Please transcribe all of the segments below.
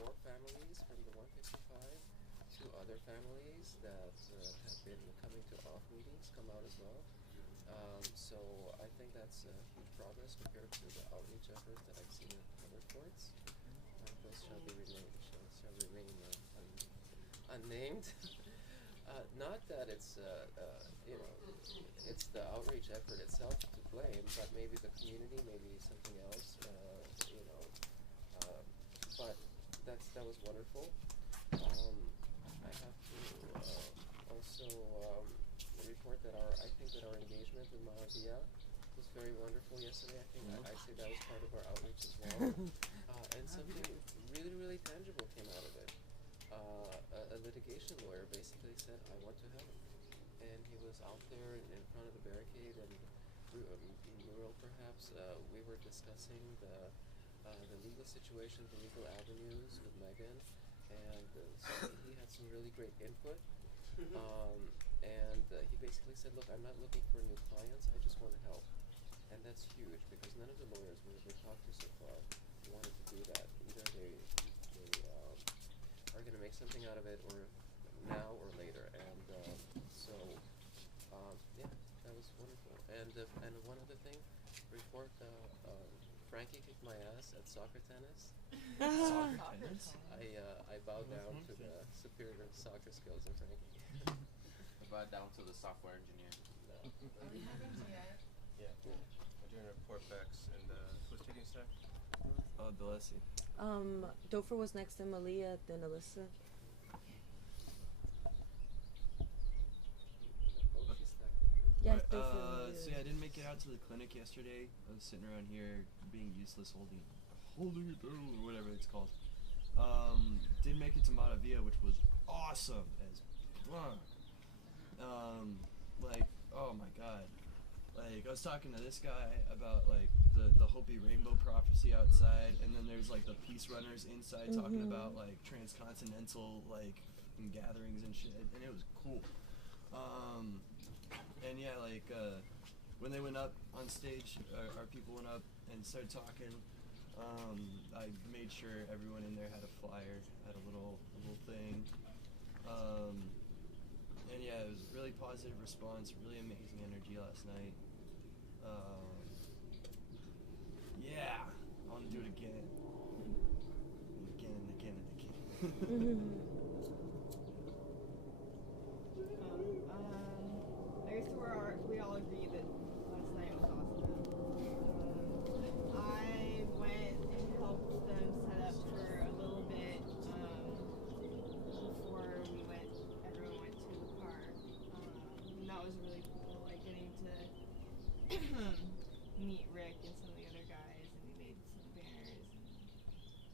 4 families from the 155. 2 other families that have been coming to off meetings come out as well. So I think that's huge progress compared to the outreach efforts that I've seen in other courts. Those shall remain unnamed. Not that it's it's the outreach effort itself to blame, but maybe the community, maybe something else. But that was wonderful. I have to also report that I think that our engagement with Mahavia was very wonderful yesterday. I think I'd say that was part of our outreach as well. And something really, really tangible came out of it. A litigation lawyer basically said, I want to help. And he was out there in front of the barricade and mural perhaps. We were discussing the legal situation, the legal avenues with Megan. And so he had some really great input. And he basically said, look, I'm not looking for new clients, I just want to help. And that's huge because none of the lawyers we've talked to so far wanted to do that. Either they are going to make something out of it or now or later. And yeah, that was wonderful. And one other thing, report, Frankie kicked my ass at soccer tennis. Soccer tennis? I bowed down to the superior soccer skills of Frankie. I bowed down to the software engineer. Are we having GI? Yeah. We're doing report backs and who's taking staff? Delesi. Dofer was next to Malia, then Alyssa. Yes, so yeah, I didn't make it out to the clinic yesterday. I was sitting around here being useless, holding it down, or whatever it's called. Did make it to Matavia, which was awesome as fuck. Like, oh my god. Like, I was talking to this guy about, like, the Hopi Rainbow prophecy outside, and then there's, like, the peace runners inside talking about, like, transcontinental, like, gatherings and shit, and it was cool. And yeah, like, when they went up on stage, our people went up and started talking, I made sure everyone in there had a flyer, had a little thing. And yeah, it was a really positive response, really amazing energy last night. Yeah, I want to do it again. And again and again and again. I guess we all agree that last night was awesome. I went and helped them set up for a little bit before everyone went to the car. And that was really cool, like getting to meet Rick and some of the other guys, and we made some banners.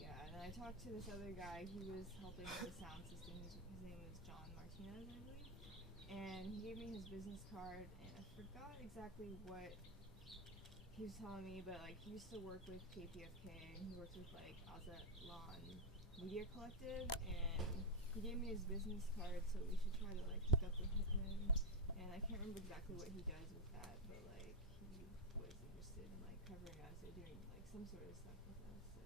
And I talked to this other guy who was helping with the sound system. His name was John Martinez, I believe. And he gave me his business card, and I forgot exactly what he was telling me, but like he used to work with KPFK, and he worked with like Azatlan Media Collective, and he gave me his business card, so we should try to like hook up with him. And I can't remember exactly what he does with that, but like he was interested in like covering us or doing like some sort of stuff with us. So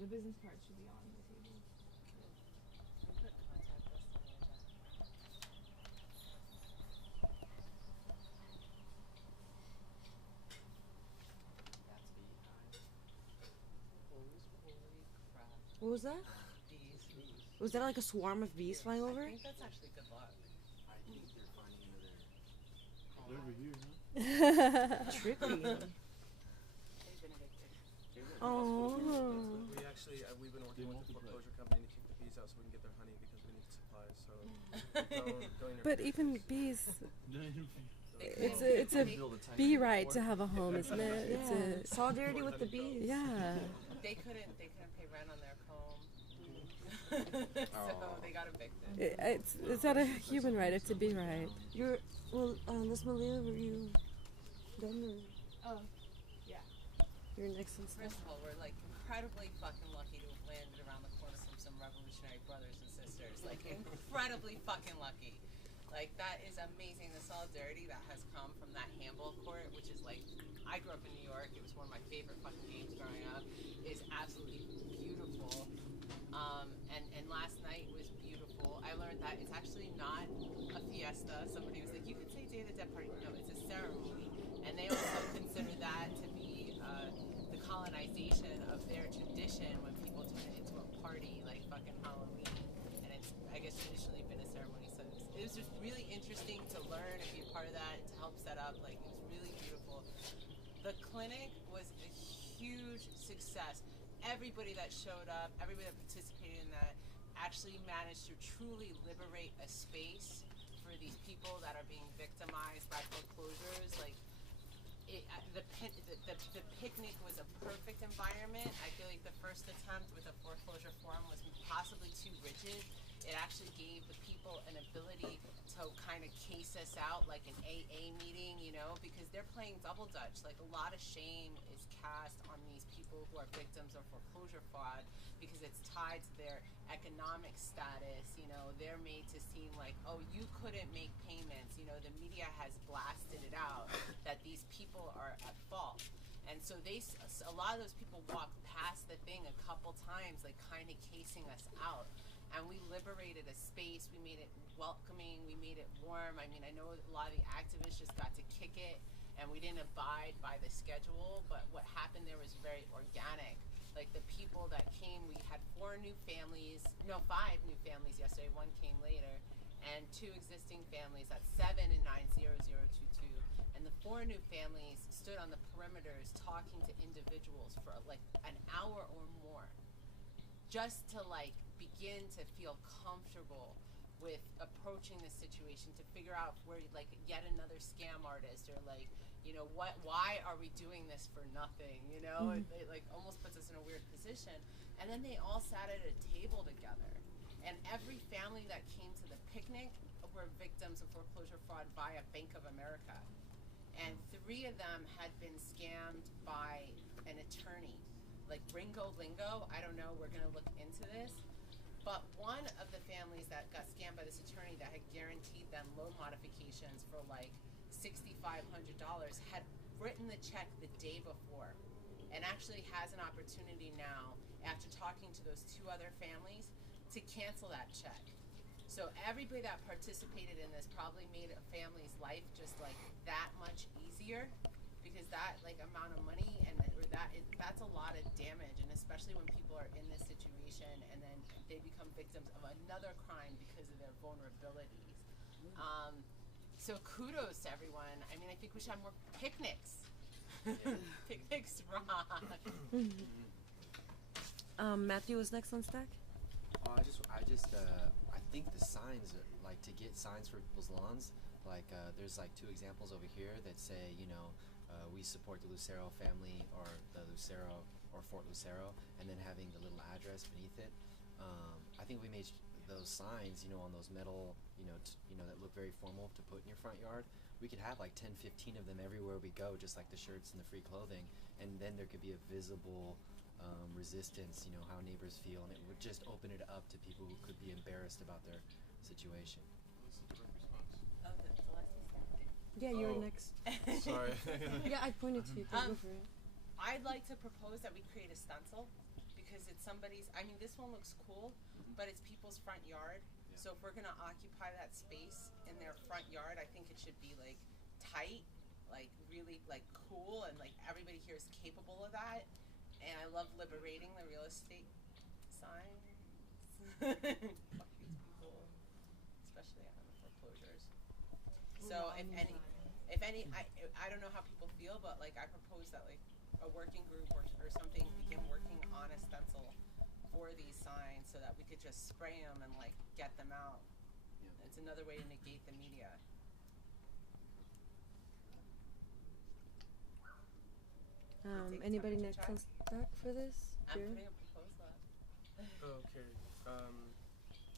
the business card should be on the table. I put contact us on the agenda. That's beehive. Holy crap. What was that? Bees. Was that like a swarm of bees flying over? I think that's actually good luck. I think they're finding another. They're over here, huh? Trippy. They've been addicted. Oh. We actually, we've been working with the foreclosure company to keep the bees out so we can get their honey because we need supplies. So don't interfere. But even bees, it's It's a bee right to have a home, isn't it? It's Yeah. Solidarity with the bees. Yeah. They couldn't pay rent on their home. So they got evicted. It's not a human right, it's a bee right. Miss Malia, were you done? Oh, yeah. You're next in stuff. First of all, we're like incredibly fucking lucky to have landed around the corner from some revolutionary brothers and sisters. Like incredibly fucking lucky. Like that is amazing. The solidarity that has come from that handball court, which is like, I grew up in New York. It was one of my favorite fucking games growing up. Is absolutely beautiful. And last night was beautiful. I learned that it's actually not a fiesta. Somebody was like, you could say Day of the Dead party. No, it's a ceremony. And they also consider that to be the colonization of their tradition when people turn it into a party like fucking Halloween. And it's, I guess, traditionally been a ceremony. So it was just really interesting to learn and be a part of that, to help set up. Like, it was really beautiful. The clinic was a huge success. Everybody that showed up, everybody that participated in that actually managed to truly liberate a space for these people that are being victimized by foreclosures. Like, the picnic was a perfect environment. I feel like the first attempt with a foreclosure forum was possibly too rigid. It actually gave the people an ability to kind of case us out like an AA meeting, you know, because they're playing double dutch. Like, a lot of shame is cast on these people who are victims of foreclosure fraud because it's tied to their economic status. You know, they're made to seem like, oh, you couldn't make payments. You know, the media has blasted it out that these people are at fault. And so a lot of those people walked past the thing a couple times, like kind of casing us out. And we liberated a space. We made it welcoming. We made it warm. I mean, I know a lot of the activists just got to kick it, and we didn't abide by the schedule. But what happened there was very organic. Like, the people that came, we had 5 new families yesterday. One came later, and 2 existing families. That's 7 and 90022. And the 4 new families stood on the perimeters talking to individuals for like an hour or more, just to like begin to feel comfortable with approaching the situation, to figure out where like yet another scam artist, or like, you know, why are we doing this for nothing, you know? It like almost puts us in a weird position. And then they all sat at a table together, and every family that came to the picnic were victims of foreclosure fraud via Bank of America, and 3 of them had been scammed by an attorney, like Ringo Lingo. I don't know, we're gonna look into this. But one of the families that got scammed by this attorney that had guaranteed them loan modifications for like $6,500 had written the check the day before, and actually has an opportunity now, after talking to those 2 other families, to cancel that check. So everybody that participated in this probably made a family's life just like that much easier, because that like amount of money and that's a lot of damage, and especially when people are in this situation and then they become victims of another crime because of their vulnerabilities. So kudos to everyone. I mean, I think we should have more picnics. Picnics rock. Matthew was next on stack. I think the signs, like to get signs for people's lawns, like there's like 2 examples over here that say, you know, we support the Lucero family, or the Lucero or Fort Lucero, and then having the little address beneath it. I think we made those signs, you know, on those metal, you know, that look very formal to put in your front yard. We could have like 10, 15 of them everywhere we go, just like the shirts and the free clothing, and then there could be a visible resistance, you know, how neighbors feel, and it would just open it up to people who could be embarrassed about their situation. Yeah, you're next. Sorry. Yeah, I pointed to you. Go for it. I'd like to propose that we create a stencil, because it's somebody's, I mean, this one looks cool, but it's people's front yard. Yeah. So if we're gonna occupy that space in their front yard, I think it should be like tight, like really like cool, and like everybody here is capable of that. And I love liberating the real estate signs. Fuck these people, especially on the foreclosures. So if any, I don't know how people feel, but like I propose that like a working group or something begin working on a stencil for these signs, so that we could just spray them and like get them out. Yeah. It's another way to negate the media. Anybody next on stack for this? I'm putting a proposal up. Okay.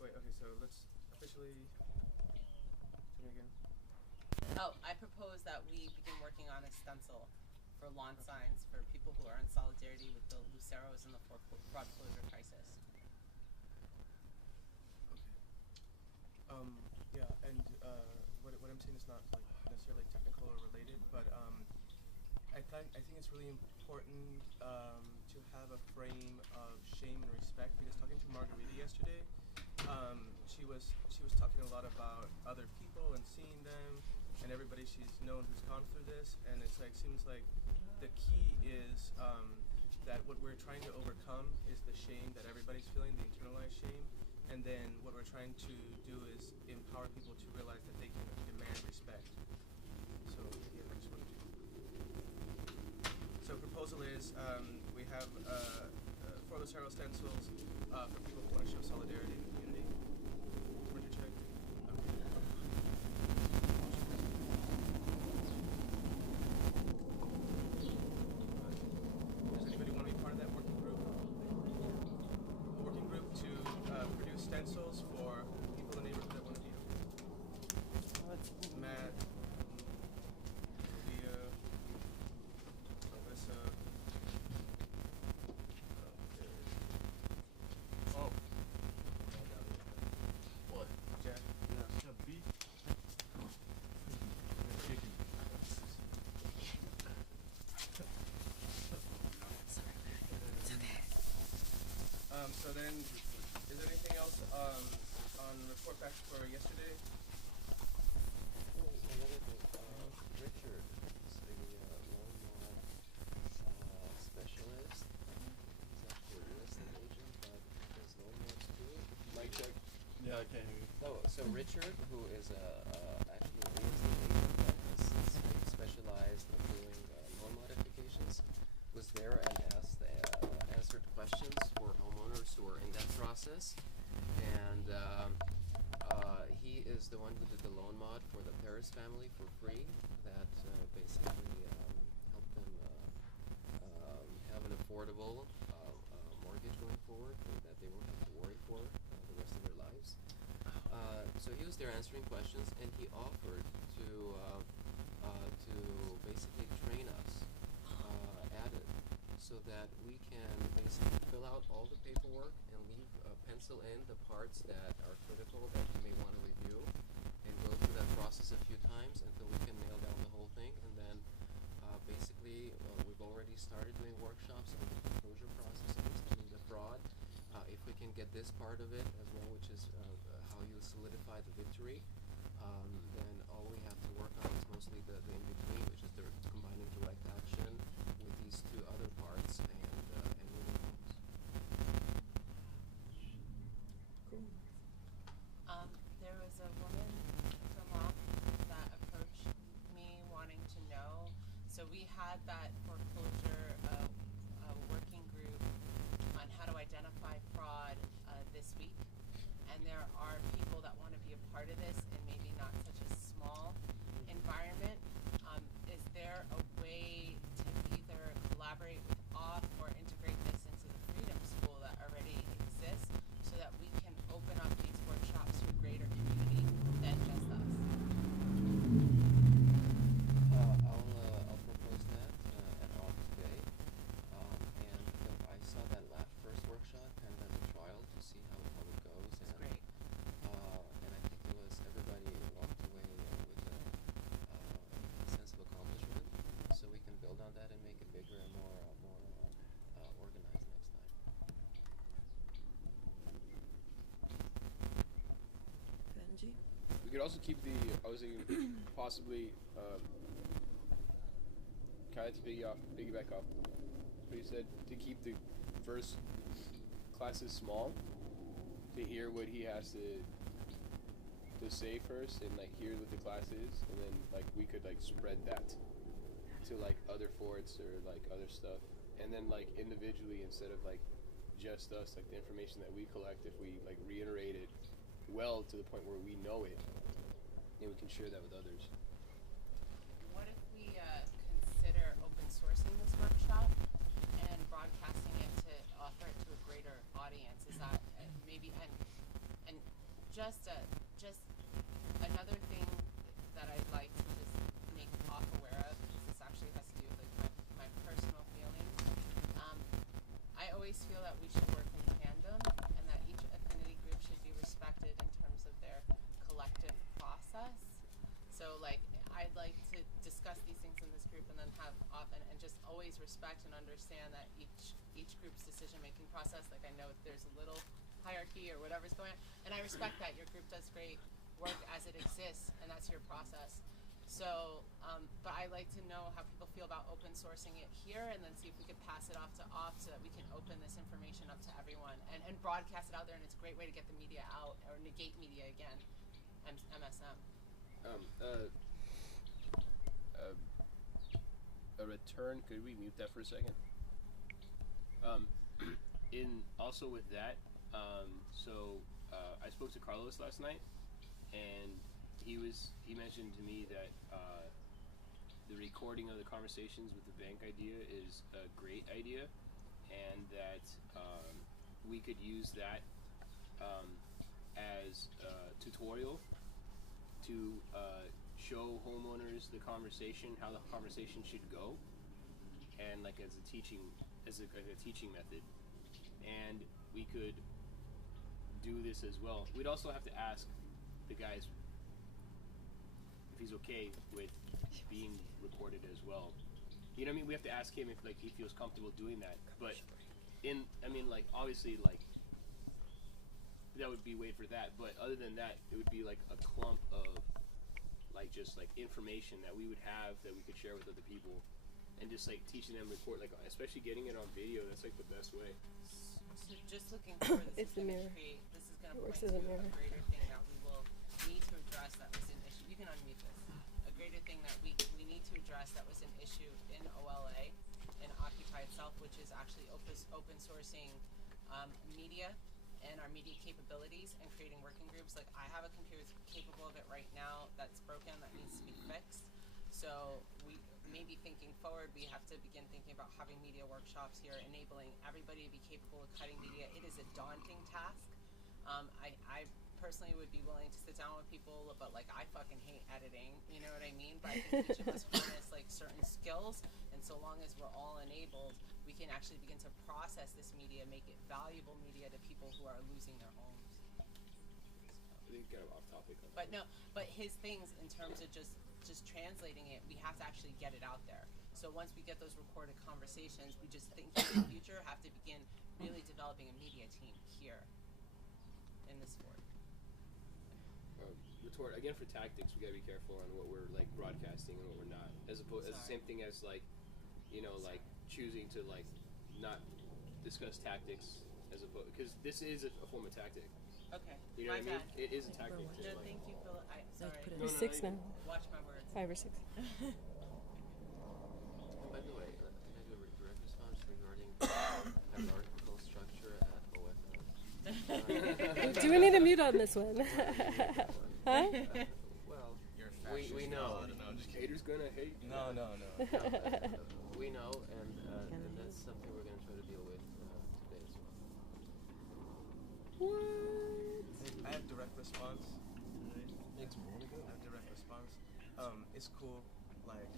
Wait. Okay. So let's officially. Tell me again. Oh, I propose that we begin working on a stencil for lawn signs for people who are in solidarity with the Luceros and the fraud closure crisis. Okay. Yeah, and what I'm saying is not like necessarily technical or related, but I think it's really important to have a frame of shame and respect, because talking to Margarita yesterday, she was talking a lot about other people and seeing them and everybody she's known who's gone through this, and it's like seems like the key is that what we're trying to overcome is the shame that everybody's feeling, the internalized shame, and then what we're trying to do is empower people to realize that they can demand respect. So yeah, I just wanted to. So proposal is we have 4 Lucero stencils for people who want to show solidarity in the community. Printer check. Does anybody want to be part of that working group? A working group to produce stencils for people in the neighborhood that want to be Matt, Leah, Alyssa. Oh, What? Jack. yeah, beef. Chicken. So then, is there anything else on report back for yesterday? Oh, another thing, Richard is a loan mod specialist. He's actually a real estate agent, but does loan mods too. Mic check. Yeah, I can't hear you. No, so Richard, who is actually a real estate agent that is specialized in doing loan modifications, was there and answered questions for homeowners who are in that process. And he is the one who did the loan mod for the Paris family for free. That basically helped them have an affordable mortgage going forward that they won't have to worry for the rest of their lives. So he was there answering questions, and he offered to basically train us at it, so that we can basically fill out all the paperwork and pencil in the parts that are critical that you may want to review, and go through that process a few times until we can nail down the whole thing. And then basically we've already started doing workshops on the foreclosure process, understanding the fraud. If we can get this part of it as well, which is how you solidify the victory, then all we have to work on is mostly the in-between, which is the combining direct action with these 2 other parts and winning homes. Cool. There was a woman from Rock that approached me wanting to know. So we had that foreclosure working group on how to identify fraud this week, and there are people that want to be a part of this in maybe not such a small environment. Is there a way to either collaborate with OFF or integrate this into the Freedom School that already exists, so that we can open up these workshops to a greater community than just us? I'll propose that at OFF today. And I saw that first workshop kind of as a trial to see how it goes. It's And, great. and I think it was everybody walked away with a sense of accomplishment. So we can build on that and make it bigger and more organized next time. Benji? We could also keep the, I was thinking, possibly, kind of to piggyback off what you said, to keep the first classes small, to hear what he has to say first, and like hear what the class is, and then like we could like spread that to like other forts or like other stuff, and then like individually, instead of like just us, like the information that we collect, if we like reiterate it well to the point where we know it, then we can share that with others. What if we consider open sourcing this workshop and broadcasting it to offer it to a greater audience? Is that maybe and just another thing that I'd like to just make OFF aware of, because this actually has to do with like my personal feelings. I always feel that we should work in tandem, and that each affinity group should be respected in terms of their collective process. So like I'd like to discuss these things in this group and then have often and just always respect and understand that each group's decision making process. Like I know there's a little hierarchy or whatever's going on, and I respect that your group does great work as it exists, and that's your process. So, but I like to know how people feel about open sourcing it here, and then see if we could pass it off so that we can open this information up to everyone and broadcast it out there. And it's a great way to get the media out or negate media again. MSM. A return. Could we mute that for a second? In also with that, I spoke to Carlos last night, and he mentioned to me that the recording of the conversations with the bank idea is a great idea, and that we could use that as a tutorial to show homeowners the conversation, how the conversation should go, and like as a teaching method. And we could do this as well. We'd also have to ask the guys if he's okay with being recorded as well. You know what I mean? We have to ask him if like he feels comfortable doing that. But obviously like that would be way for that. But other than that, it would be like a clump of like just like information that we would have that we could share with other people, and just like teaching them record, like especially getting it on video. That's like the best way. So just looking forward, this is going to point to a greater thing that we will need to address that was an issue. You can unmute this. A greater thing that we need to address that was an issue in OLA, in Occupy itself, which is actually open sourcing media and our media capabilities and creating working groups. Like I have a computer that's capable of it right now that's broken, that needs to be fixed. So we maybe thinking forward, we have to begin thinking about having media workshops here, enabling everybody to be capable of cutting media. It is a daunting task. I personally would be willing to sit down with people, but like I fucking hate editing, you know what I mean? But I think each of us harness like certain skills, and so long as we're all enabled, we can actually begin to process this media, make it valuable media to people who are losing their homes. I think kind of off topic. But his things in terms of just translating it, we have to actually get it out there. So once we get those recorded conversations, we just think in the future have to begin really developing a media team here in this sport. Retort again for tactics. We gotta be careful on what we're like broadcasting and what we're not. As opposed, as the same thing as like, like choosing to like not discuss tactics as opposed, because this is a form of tactic. Okay. You know what I mean? It is a tactic. No, thank you, Philip. Sorry. He's 6 now. Watch my words. 5 or 6. By the way, can I do a direct response regarding hierarchical structure at OFS? Do we need a mute on this one? Huh? Well, We know. Haters gonna hate. No. we know, and that's something we're going to try to deal with today as well. I have direct response. I have direct response. It's cool. Like,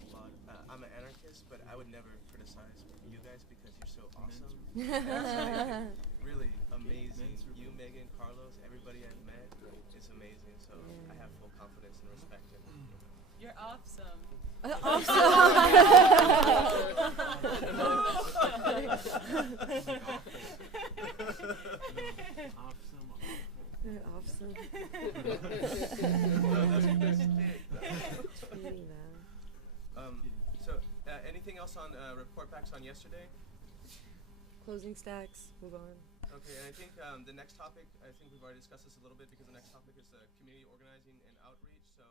I'm an anarchist, but I would never criticize you guys because you're so awesome. It's like really amazing. You, Megan, Carlos, everybody I've met is amazing. So I have full confidence and respect in you. You're awesome. They're awesome. So, anything else on report backs on yesterday? Closing stacks. Move on. Okay, and I think the next topic, I think we've already discussed this a little bit because the next topic is community organizing and outreach. So.